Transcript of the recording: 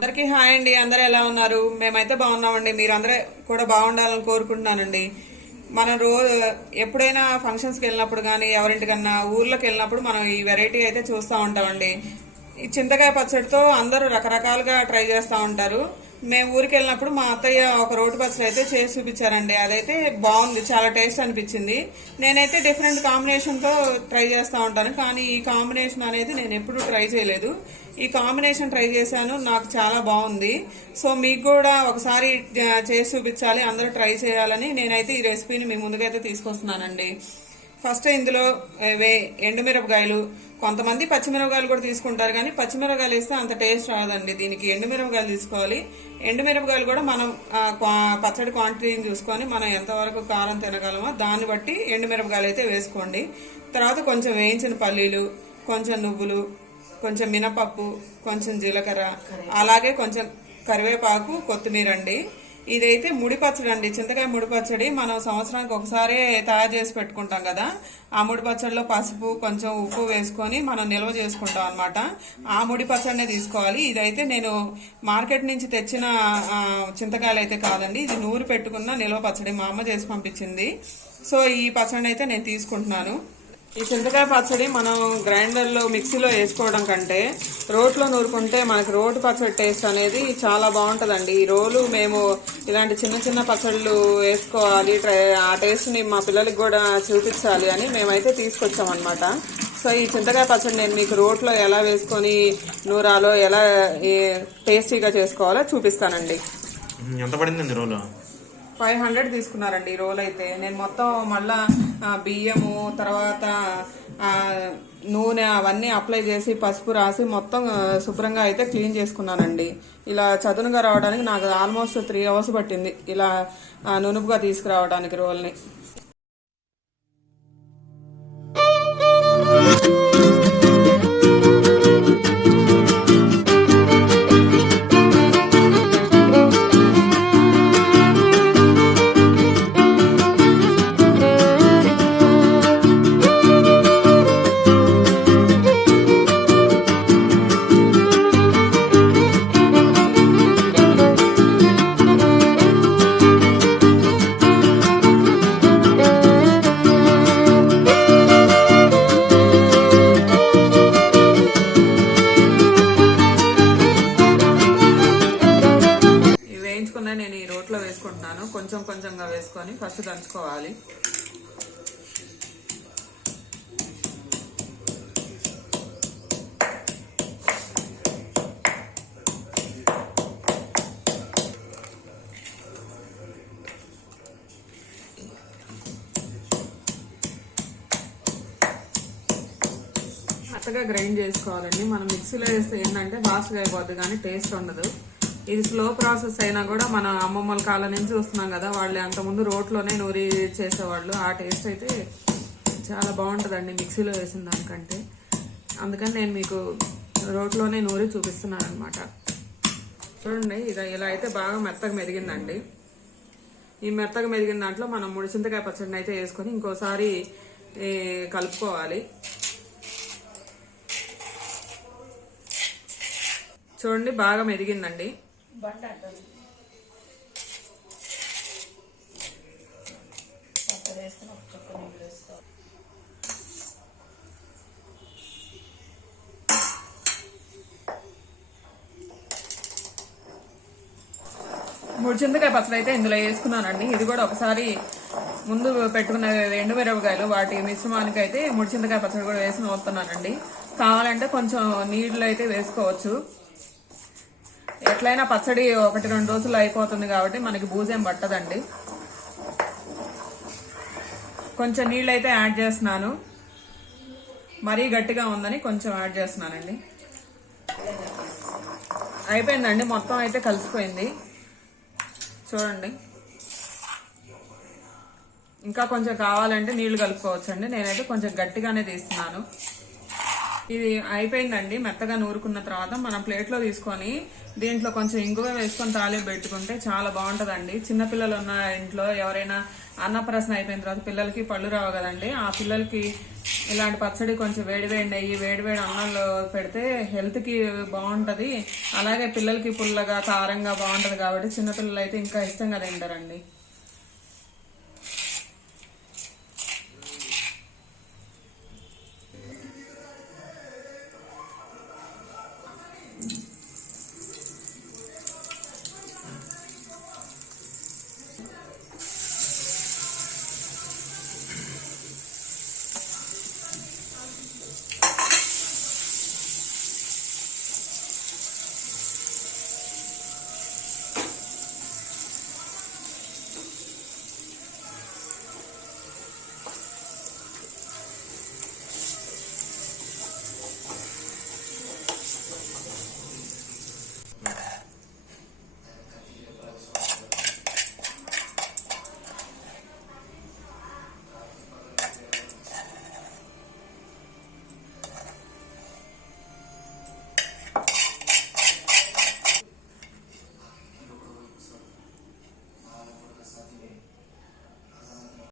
అందరికీ హాయ్ అండి. అందరూ ఎలా ఉన్నారు? మేమైతే బాగున్నామండి. మీరు అందరూ కూడా బాగుండాలని కోరుకుంటున్నానండి. మనం ఎప్పుడైనా ఫంక్షన్స్కి వెళ్ళినప్పుడు కానీ ఎవరింటికన్నా ఊర్లోకి వెళ్ళినప్పుడు మనం ఈ వెరైటీ అయితే చూస్తూ ఉంటామండి. ఈ చింతకాయ పచ్చడితో అందరూ రకరకాలుగా ట్రై చేస్తూ ఉంటారు. మేము ఊరికి వెళ్ళినప్పుడు మా అత్తయ్య ఒక రోటి పచ్చడి అయితే చేసి చూపించారండి. అదైతే బాగుంది, చాలా టేస్ట్ అనిపించింది. నేనైతే డిఫరెంట్ కాంబినేషన్తో ట్రై చేస్తూ ఉంటాను, కానీ ఈ కాంబినేషన్ అనేది నేను ఎప్పుడూ ట్రై చేయలేదు. ఈ కాంబినేషన్ ట్రై చేశాను, నాకు చాలా బాగుంది. సో మీకు కూడా ఒకసారి చేసి చూపించాలి, అందరూ ట్రై చేయాలని నేనైతే ఈ రెసిపీని మీ ముందుకైతే తీసుకొస్తున్నానండి. ఫస్ట్ ఇందులో ఎండుమిరపకాయలు, కొంతమంది పచ్చిమిరపకాయలు కూడా తీసుకుంటారు, కానీ పచ్చిమిరపకాయలు వేస్తే అంత టేస్ట్ రాదండి. దీనికి ఎండుమిరపకాయలు తీసుకోవాలి. ఎండుమిరపకాయలు కూడా మనం పచ్చడి క్వాంటిటీని చూసుకొని మనం ఎంతవరకు కారం తినగలమో దాన్ని బట్టి ఎండుమిరపకాయలు అయితే వేసుకోండి. తర్వాత కొంచెం వేయించిన పల్లీలు, కొంచెం నువ్వులు, కొంచెం మినపప్పు, కొంచెం జీలకర్ర, అలాగే కొంచెం కరివేపాకు, కొత్తిమీర అండి. ఇదైతే ముడి పచ్చడి అండి, చింతకాయ ముడి పచ్చడి. మనం సంవత్సరానికి ఒకసారి తయారు చేసి పెట్టుకుంటాం కదా, ఆ ముడి పచ్చడిలో పసుపు, కొంచెం ఉప్పు వేసుకొని మనం నిల్వ చేసుకుంటాం అనమాట. ఆ ముడి పచ్చడినే తీసుకోవాలి. ఇదైతే నేను మార్కెట్ నుంచి తెచ్చిన చింతకాయలు అయితే కాదండి, ఇది నూరు పెట్టుకున్న నిల్వ పచ్చడి, మా అమ్మ చేసి పంపించింది. సో ఈ పచ్చడిని అయితే నేను తీసుకుంటున్నాను. ఈ చింతకాయ పచ్చడి మనం గ్రైండర్లో మిక్సీలో వేసుకోవడం కంటే రోట్లో నూరుకుంటే మనకి రోటి పచ్చడి టేస్ట్ అనేది చాలా బాగుంటుందండి. ఈ రోలు మేము ఇలాంటి చిన్న చిన్న పచ్చళ్ళు వేసుకోవాలి, ఆ టేస్ట్ని మా పిల్లలకి కూడా చూపించాలి అని మేమైతే తీసుకొచ్చామన్నమాట. సో ఈ చింతకాయ పచ్చడి నేను మీకు రోట్లో ఎలా వేసుకొని నూరాలో ఎలా టేస్టీగా చేసుకోవాలో చూపిస్తానండి. ఎంత పడిందండి రోలు? 500 తీసుకున్నారండి ఈ రోల్ అయితే. నేను మొత్తం మళ్ళా బియ్యము, తర్వాత నూనె అవన్నీ అప్లై చేసి పసుపు రాసి మొత్తం శుభ్రంగా అయితే క్లీన్ చేసుకున్నానండి. ఇలా చదునుగా రావడానికి నాకు ఆల్మోస్ట్ 3 అవర్స్ పట్టింది, ఇలా నునుపుగా తీసుకురావడానికి రోల్ని. నేను ఈ రోట్లో వేసుకుంటున్నాను, కొంచెం కొంచెంగా వేసుకొని ఫస్ట్ దంచుకోవాలి. మెత్తగా గ్రైండ్ చేసుకోవాలండి. మనం మిక్సీలో వేస్తే ఏంటంటే ఫాస్ట్గా అయిపోద్ది, కానీ టేస్ట్ ఉండదు. ఇది స్లో ప్రాసెస్ అయినా కూడా మన అమ్మమ్మల కాలం నుంచి చూస్తున్నాం కదా, వాళ్ళు అంతకుముందు రోట్లోనే నూరి చేసేవాళ్ళు. ఆ టేస్ట్ అయితే చాలా బాగుంటుందండి మిక్సీలో వేసిన దానికంటే. అందుకని నేను మీకు రోట్లోనే నూరి చూపిస్తున్నాను అనమాట. చూడండి, ఇది ఇలా అయితే బాగా మెత్తగా మెదిగిందండి. ఈ మెత్తగా మెదిగిన దాంట్లో మనం ముడి చింతకాయ పచ్చడిని అయితే వేసుకొని ఇంకోసారి కలుపుకోవాలి. చూడండి, బాగా మెదిగిందండి. ముడి చింతకాయ పచ్చడి అయితే ఇందులో వేసుకున్నానండి. ఇది కూడా ఒకసారి ముందు పెట్టుకున్న ఎండుమిరపకాయలు వాటి మిశ్రమానికి అయితే ముడి చింతకాయ పచ్చడి కూడా వేసి నూరుతున్నానండి. కావాలంటే కొంచెం నీళ్ళు అయితే వేసుకోవచ్చు. ఎట్లయినా పచ్చడి 1-2 రోజులు అయిపోతుంది కాబట్టి మనకి బూజేం పట్టదండి. కొంచెం నీళ్ళు అయితే యాడ్ చేస్తున్నాను, మరీ గట్టిగా ఉందని కొంచెం యాడ్ చేస్తున్నానండి. అయిపోయిందండి, మొత్తం అయితే కలిసిపోయింది. చూడండి, ఇంకా కొంచెం కావాలంటే నీళ్లు కలుపుకోవచ్చండి. నేనైతే కొంచెం గట్టిగానే తీస్తున్నాను. ఇది అయిపోయిందండి. మెత్తగా నూరుకున్న తర్వాత మనం ప్లేట్లో తీసుకొని దీంట్లో కొంచెం ఇంగువ వేసుకొని తాలింపు పెట్టుకుంటే చాలా బాగుంటదండి. చిన్నపిల్లలు ఉన్న ఇంట్లో ఎవరైనా అన్నప్రాసన అయిపోయిన తర్వాత పిల్లలకి పళ్ళు రావు కదండి, ఆ పిల్లలకి ఇలాంటి పచ్చడి కొంచెం వేడివేడి నెయ్యి వేడివేడి అన్నంలో పెడితే హెల్త్ కి బాగుంటది. అలాగే పిల్లలకి పుల్లగా కారంగా బాగుంటది కాబట్టి చిన్నపిల్లలు అయితే ఇంకా ఇష్టంగా తింటారండి.